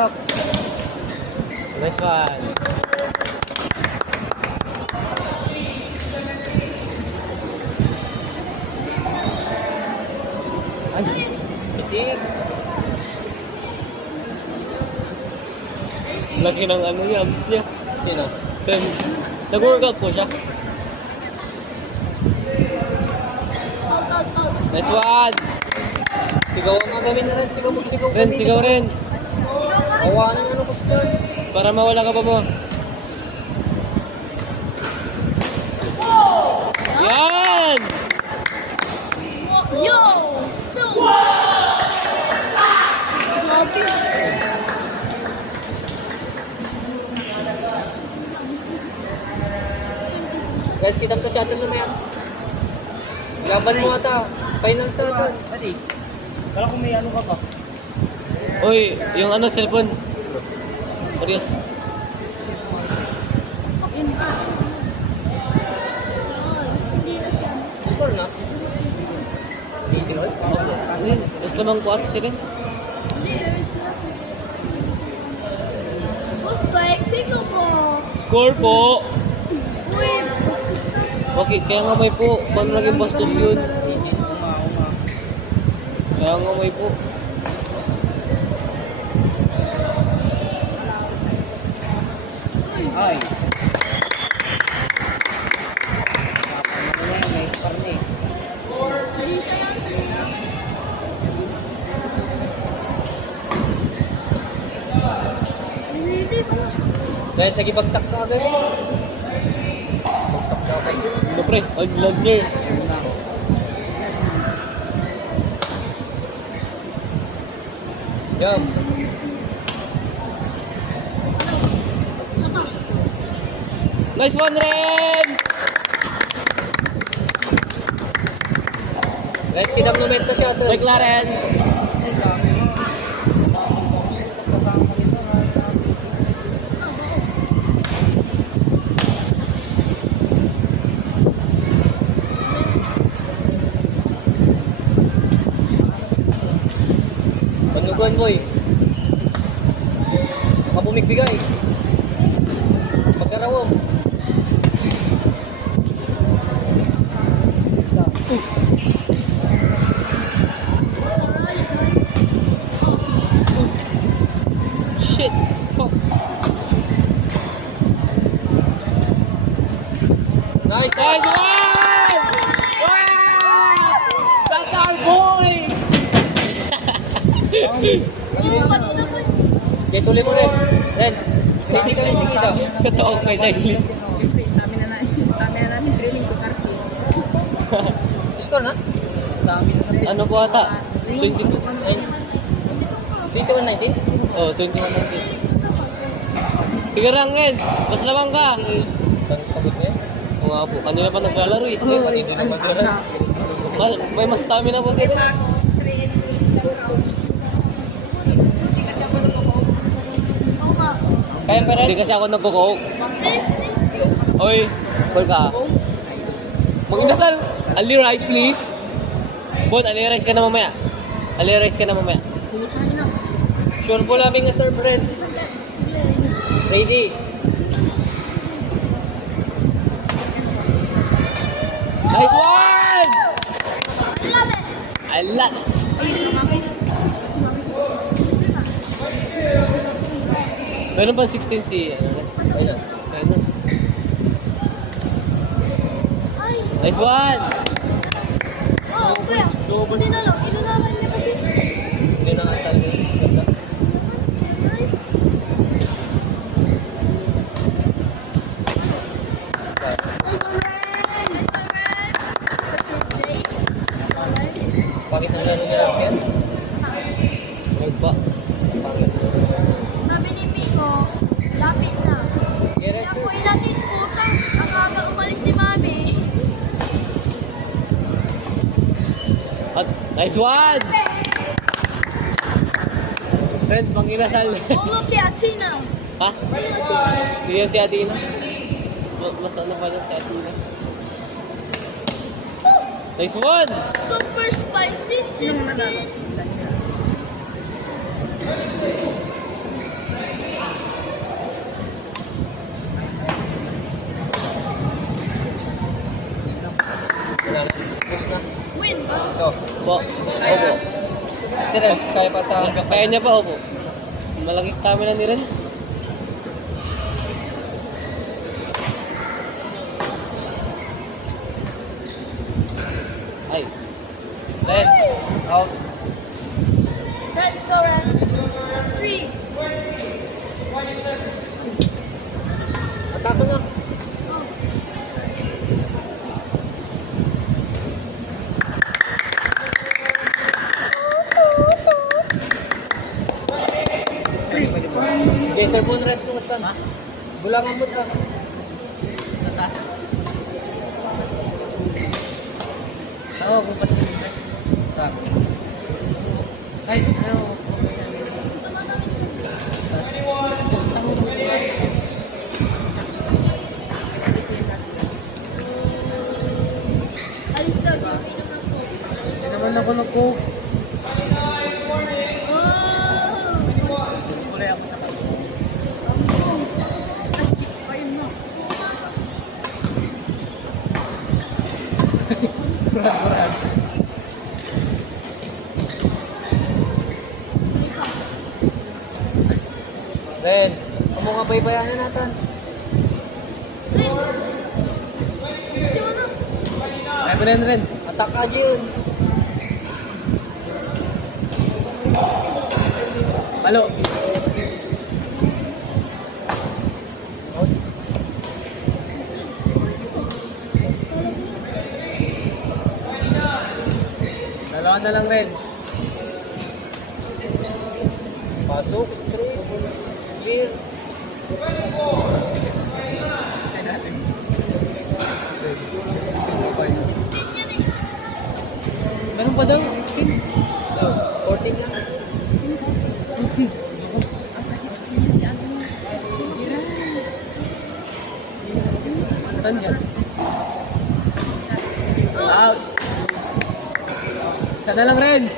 Stop. Nice one. Ay, pitik. Laki ng ano niya, abs niya. Sino? Friends. Nag-workout po siya. Nice one. Sigawan nga kami na rin. Sigaw magsigaw kami. Renz, sigaw Renz. Awanan ano kasi dyan. Para mawala ka pa mo. Yan! Yo! So! Guys, kita mo sa shuttle na may yan. Laban mo ata. Final sa ata. Adi, kala ko may ano ka pa. Uy, yung ano, cellphone. Serious. Score na. 80 roll? Ano yun? Mas lamang 4 seconds. Pickleball! Score po! Uy, bastos ka. Okay, kaya nga may po. Paano naging bastos yun? Kaya nga may po. Ay. May score na eh. Hindi siya yan. Hindi pa. Dahil sa gibagsak na agad. Bagsak na agad. Ito pre, Outlander. Yum. Nice one, Ren! Guys, kita mo naman ito shuttle. By Clarence. Panuguan boy. Mabumigbigay. Pagkarawom. Shit. Fuck. Nice. Nice one! Wow! That's our boy! Yung kanina ko. Kaya tuloy mo, Renz. Renz, hindi ka lang sikita. Katawa ko kay Dailin. Siyempre, stamina namin drilling to cardio. Score na? Stamina namin. Ano po ata? 22. 21-19? Oh, 21-19. Sige lang, Reds. Mas lamang ka. Pagod na yan. Oo nga po. Kanina pa naglalaro eh. Eh, pati din naman si Renz. May mas stamina po si Reds. Oo nga. Kaya pa, Hindi Renz? kasi ako nagko-coke. Oy, call ka. Mag-inasal. Ali rice, please. Bot, ali rice ka na mamaya. Ali rice ka na mamaya. Sure po namin nga, Sir Renz. Ready? Nice one! Love it! I love it. Meron pa 16 si Ayun. Venus. Ay! Nice one! Oh, kuya. Hindi na lang. Inunahan niya kasi. Hindi na nga talaga. Ganda. Ay. Bakit ang lalo ni Renz kaya? Ay ba? Pangit. Sabi ni Pico, lapit na. Okay, Kaya Renz. ko ilatid po ang aga umalis ni Mami. At nice one! Friends, pang-inasal. Olo kay Atina. Ha? Hindi yan si Atina. Mas ano pa lang si Atina. Nice one! Super spicy chicken. Si Renz, kaya pa sa hanggang Kaya niya pa, opo. Malaking stamina ni Renz. Ay. Renz, out. Let's go, Reds. It's 3. Atake na. Okay, sir po, Renz, sumusta? Bulangan mo ka. Oo, kung pati yun. Ay, ano? Alis daw, di uminom ng coke. Hindi naman ako nag-coke. Oh! Kulay ako sa kato. Ayun na. Kurang. Renz, amo nga baybayanan natin. Reds! Siya mo na. Ay, mo rin, Renz. Atak ka yun. Malo. Dalawa na lang, Renz. Pasok, straight. Clear. Ay, natin. Meron pa daw, 16. 14 lang. Saan yan? Out. Isa na lang, Renz.